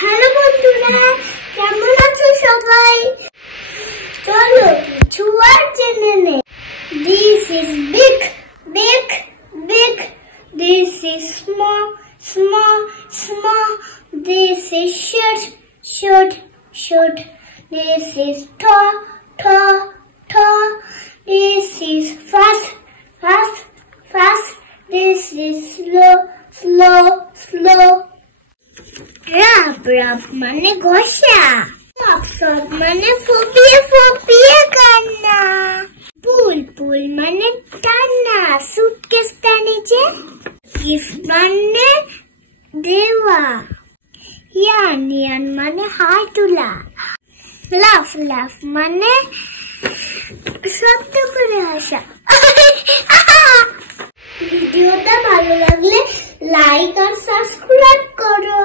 Hello বন্ধুরা, কেমন আছো সবাই? চলো কিছু আর জেনে নে। This is big, big, big. This is small, small, small. This is short, short, short. This is tall, tall, tall. This is fast, fast, fast. This is slow, slow, slow. Rap, rap মানে ঘষা, সব সব মানে ফুপিয়ে ফুপিয়ে কান্না, পুল পুল মানে টানা সুটকেসটা নিচে, গিফট মানে দেওয়া, ইয়ান ইয়ান মানে হাই তোলা, লাফ লাফ মানে শব্দ করে হাসা। ভিডিওটা ভালো লাগলে লাইক আর সাবস্ক্রাইব করো।